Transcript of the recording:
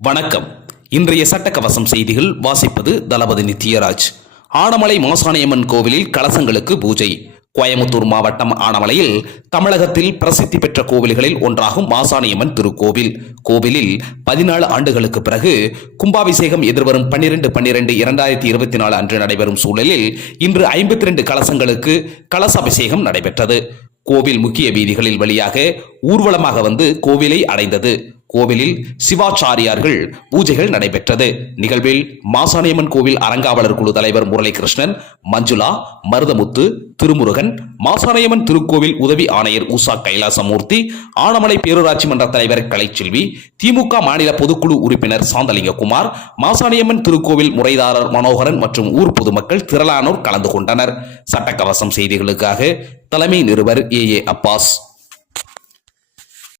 வணக்கம். இன்றைய சட்டக்கவசம் செய்திகள் வாசிப்பது தளபதி நித்யராஜ். ஆனமலை மாசாணியம்மன் கோவிலில் கலசங்களுக்கு பூஜை. கோயமுத்தூர் மாவட்டம் ஆனமலையில் தமிழகத்தில் பிரசித்தி பெற்ற கோவில்களில் ஒன்றாகும் மாசாணியம்மன் திருக்கோவில். கோவிலில் பதினாலு ஆண்டுகளுக்கு பிறகு கும்பாபிஷேகம் எதிர்வரும் பன்னிரண்டு பன்னிரண்டு இரண்டாயிரத்தி இருபத்தி நாலு அன்று நடைபெறும் சூழலில் இன்று ஐம்பத்தி ரெண்டு கலசங்களுக்கு கலசாபிஷேகம் நடைபெற்றது. கோவில் முக்கிய வீதிகளில் வழியாக ஊர்வலமாக வந்து கோவிலை அடைந்தது. கோவிலில் சிவாச்சாரியார்கள் பூஜைகள் நடைபெற்றது. நிகழ்வில் மாசாணியம்மன் கோவில் அறங்காவலர் குழு தலைவர் முரளிகிருஷ்ணன் மஞ்சுளா மருதமுத்து திருமுருகன் மாசாணியம்மன் திருக்கோவில் உதவி ஆணையர் உஷா கைலாசமூர்த்தி ஆனமலை பேரூராட்சி மன்ற தலைவர் கலைச்செல்வி திமுக மாநில பொதுக்குழு உறுப்பினர் சாந்தலிங்ககுமார் மாசாணியம்மன் திருக்கோவில் முறைதாரர் மனோகரன் மற்றும் ஊர் பொதுமக்கள் திரளானோர் கலந்து கொண்டனர். சட்டக்கவசம் செய்திகளுக்காக தலைமை நிருபர் ஏ ஏ அப்பாஸ்.